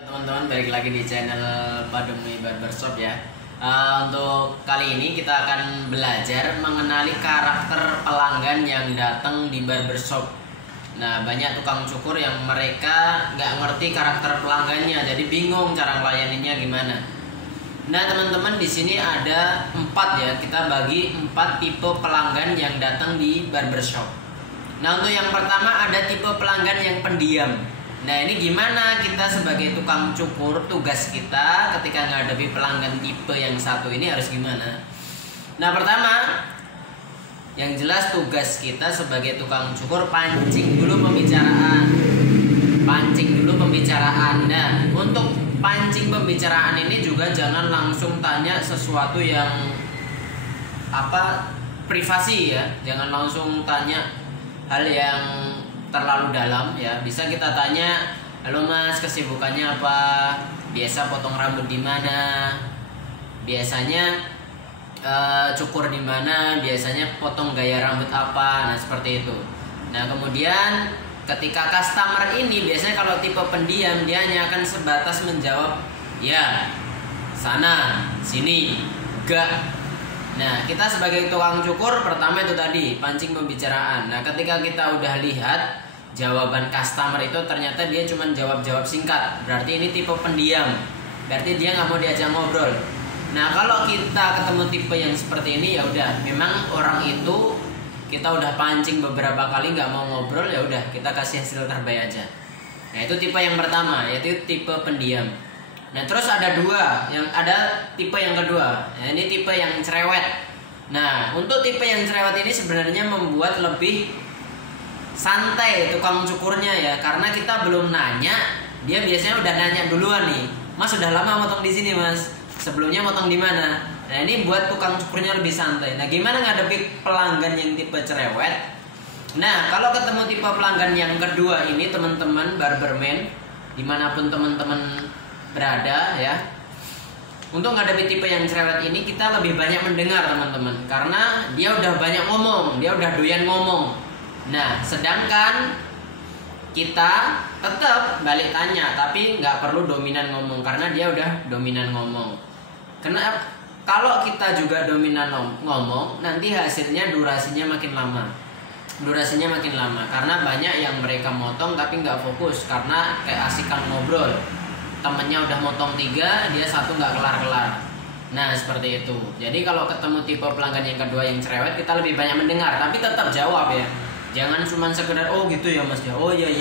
Teman-teman, balik lagi di channel Badumi Barbershop ya. Untuk kali ini kita akan belajar mengenali karakter pelanggan yang datang di barbershop. Nah, banyak tukang cukur yang mereka nggak ngerti karakter pelanggannya, jadi bingung cara melayaninya gimana. Nah, teman-teman, di sini ada 4 ya. Kita bagi 4 tipe pelanggan yang datang di barbershop. Nah, untuk yang pertama ada tipe pelanggan yang pendiam. Nah, ini gimana kita sebagai tukang cukur, tugas kita ketika menghadapi pelanggan tipe yang satu ini harus gimana? Nah, pertama, yang jelas tugas kita sebagai tukang cukur pancing dulu pembicaraan. Pancing dulu pembicaraan. Nah, untuk pancing pembicaraan ini juga jangan langsung tanya sesuatu yang privasi ya. Jangan langsung tanya hal yang terlalu dalam ya. Bisa kita tanya, halo mas, kesibukannya apa, biasa potong rambut di mana, biasanya cukur di mana, biasanya potong gaya rambut apa. Nah, seperti itu. Nah, kemudian ketika customer ini biasanya kalau tipe pendiam, dia hanya akan sebatas menjawab ya, sana, sini, gak. Nah, kita sebagai tukang cukur pertama itu tadi pancing pembicaraan. Nah, ketika kita udah lihat jawaban customer itu ternyata dia cuma jawab singkat, berarti ini tipe pendiam, berarti dia nggak mau diajak ngobrol. Nah, kalau kita ketemu tipe yang seperti ini, ya udah, memang orang itu kita udah pancing beberapa kali nggak mau ngobrol, ya udah kita kasih hasil terbaik aja. Nah, itu tipe yang pertama, yaitu tipe pendiam. Nah, terus ada tipe yang kedua. Nah, ini tipe yang cerewet. Nah, untuk tipe yang cerewet ini sebenarnya membuat lebih santai tukang cukurnya ya, karena kita belum nanya, dia biasanya udah nanya duluan nih. Mas, sudah lama motong di sini, Mas? Sebelumnya motong di mana? Nah, ini buat tukang cukurnya lebih santai. Nah, gimana ngadepi pelanggan yang tipe cerewet? Nah, kalau ketemu tipe pelanggan yang kedua ini, teman-teman barberman, dimanapun teman-teman berada ya, untuk menghadapi tipe yang cerewet ini kita lebih banyak mendengar, teman-teman, karena dia udah banyak ngomong, dia udah doyan ngomong. Nah, sedangkan kita tetap balik tanya, tapi nggak perlu dominan ngomong karena dia udah dominan ngomong. Karena kalau kita juga dominan ngomong, nanti hasilnya durasinya makin lama. Durasinya makin lama karena banyak yang mereka motong tapi nggak fokus karena kayak asikan ngobrol. Temennya udah motong 3, dia 1 nggak kelar-kelar. Nah, seperti itu. Jadi kalau ketemu tipe pelanggan yang kedua yang cerewet, kita lebih banyak mendengar, tapi tetap jawab ya. Jangan cuma sekedar oh gitu ya mas ya, oh iya.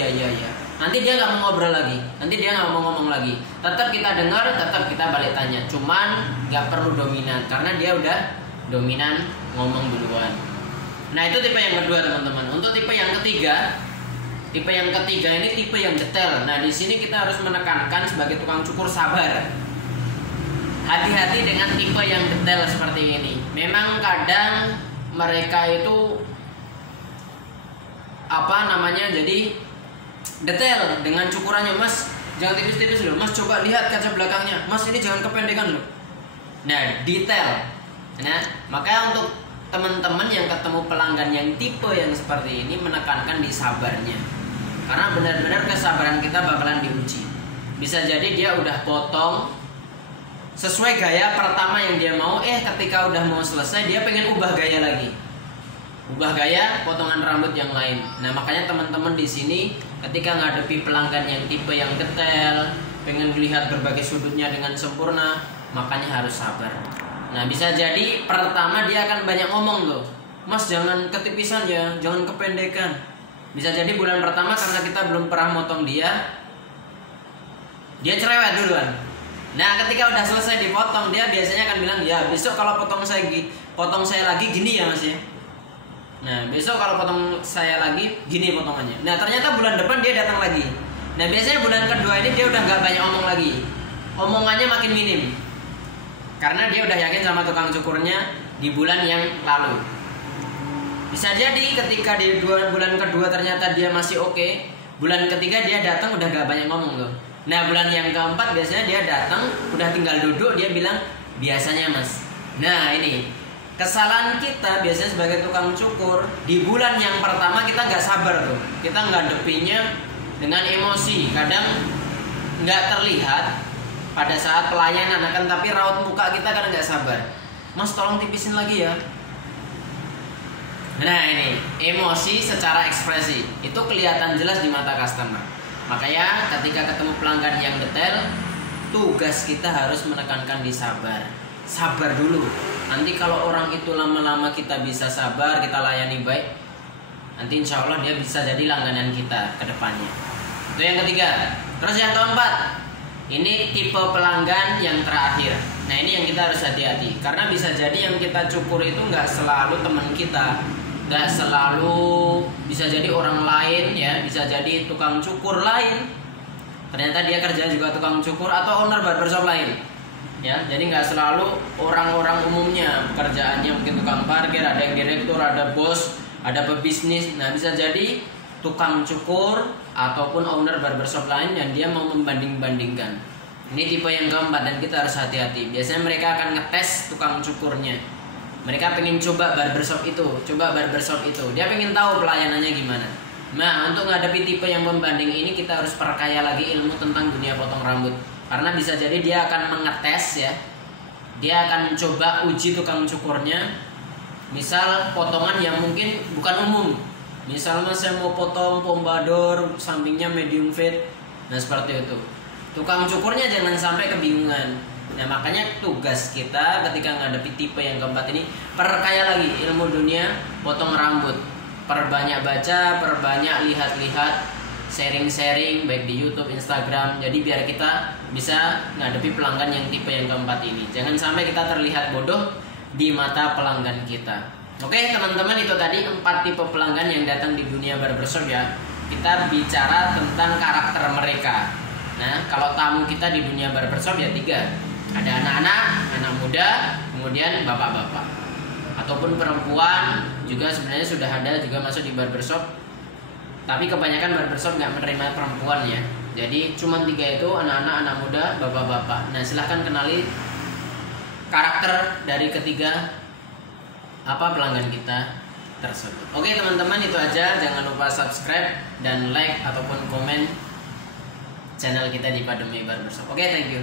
Nanti dia nggak mau ngobrol lagi, nanti dia nggak mau ngomong lagi. Tetap kita dengar, tetap kita balik tanya. Cuman nggak perlu dominan karena dia udah dominan ngomong duluan. Nah, itu tipe yang kedua, teman-teman. Untuk tipe yang ketiga. Tipe yang ketiga ini tipe yang detail. Nah, di sini kita harus menekankan sebagai tukang cukur sabar. Hati-hati dengan tipe yang detail seperti ini. Memang kadang mereka itu jadi detail dengan cukurannya. Mas, jangan tipis-tipis loh. Mas, coba lihat kaca belakangnya. Mas, ini jangan kependekan loh. Nah, detail. Nah, makanya untuk teman-teman yang ketemu pelanggan yang tipe yang seperti ini, menekankan di sabarnya. Karena benar-benar kesabaran kita bakalan diuji. Bisa jadi dia udah potong sesuai gaya pertama yang dia mau, ketika udah mau selesai dia pengen ubah gaya lagi. Ubah gaya potongan rambut yang lain. Nah, makanya teman-teman di sini ketika ngadepi pelanggan yang tipe yang detail, pengen melihat berbagai sudutnya dengan sempurna, makanya harus sabar. Nah, bisa jadi pertama dia akan banyak ngomong tuh. Mas, jangan ketipisan ya, jangan kependekan. Bisa jadi bulan pertama karena kita belum pernah motong dia cerewet duluan. Nah, ketika udah selesai dipotong, dia biasanya akan bilang, ya besok kalau potong saya lagi gini ya mas ya. Nah, besok kalau potong saya lagi gini potongannya. Nah, ternyata bulan depan dia datang lagi. Nah, biasanya bulan kedua ini dia udah nggak banyak ngomong lagi. Omongannya makin minim. Karena dia udah yakin sama tukang cukurnya di bulan yang lalu. Bisa jadi ketika di bulan kedua ternyata dia masih oke, bulan ketiga dia datang udah gak banyak ngomong loh. Nah, bulan yang keempat biasanya dia datang udah tinggal duduk, dia bilang biasanya mas. Nah, ini kesalahan kita biasanya sebagai tukang cukur. Di bulan yang pertama kita gak sabar tuh, kita ngadepinya dengan emosi. Kadang nggak terlihat pada saat pelayanan, akan tapi raut muka kita kan nggak sabar. Mas tolong tipisin lagi ya. Nah ini emosi secara ekspresi itu kelihatan jelas di mata customer. Makanya ketika ketemu pelanggan yang detail, tugas kita harus menekankan di sabar. Sabar dulu. Nanti kalau orang itu lama-lama kita bisa sabar, kita layani baik, nanti insya Allah dia bisa jadi langganan kita ke depannya. Itu yang ketiga. Terus yang keempat, ini tipe pelanggan yang terakhir. Nah ini yang kita harus hati-hati, karena bisa jadi yang kita cukur itu nggak selalu teman kita, nggak selalu, bisa jadi orang lain ya, bisa jadi tukang cukur lain. Ternyata dia kerja juga tukang cukur atau owner barbershop lain. Ya, jadi nggak selalu orang-orang umumnya pekerjaannya mungkin tukang parkir, ada yang direktur, ada bos, ada pebisnis. Nah bisa jadi tukang cukur ataupun owner barbershop lain yang dia mau membanding-bandingkan. Ini tipe yang keempat dan kita harus hati-hati. Biasanya mereka akan ngetes tukang cukurnya. Mereka pengen coba barbershop itu, Dia pengen tahu pelayanannya gimana. Nah untuk menghadapi tipe yang membanding ini kita harus perkaya lagi ilmu tentang dunia potong rambut. Karena bisa jadi dia akan mengetes ya. Dia akan coba uji tukang cukurnya. Misal potongan yang mungkin bukan umum. Misalnya saya mau potong pompadour, sampingnya medium fade. Nah seperti itu. Tukang cukurnya jangan sampai kebingungan. Nah makanya tugas kita ketika menghadapi tipe yang keempat ini, perkaya lagi ilmu dunia potong rambut. Perbanyak baca, perbanyak lihat-lihat, sharing-sharing baik di YouTube, Instagram. Jadi biar kita bisa menghadapi pelanggan yang tipe yang keempat ini. Jangan sampai kita terlihat bodoh di mata pelanggan kita. Oke teman-teman, itu tadi 4 tipe pelanggan yang datang di dunia barbershop ya. Kita bicara tentang karakter mereka. Nah kalau tamu kita di dunia barbershop ya 3. Ada anak-anak, anak muda, kemudian bapak-bapak ataupun perempuan juga sebenarnya sudah ada juga masuk di barbershop. Tapi kebanyakan barbershop nggak menerima perempuan ya. Jadi cuma 3 itu, anak-anak, anak muda, bapak-bapak. Nah silahkan kenali karakter dari ketiga pelanggan kita tersebut. Oke teman-teman, itu aja. Jangan lupa subscribe dan like ataupun komen channel kita di Pademi Barbershop. Oke, thank you.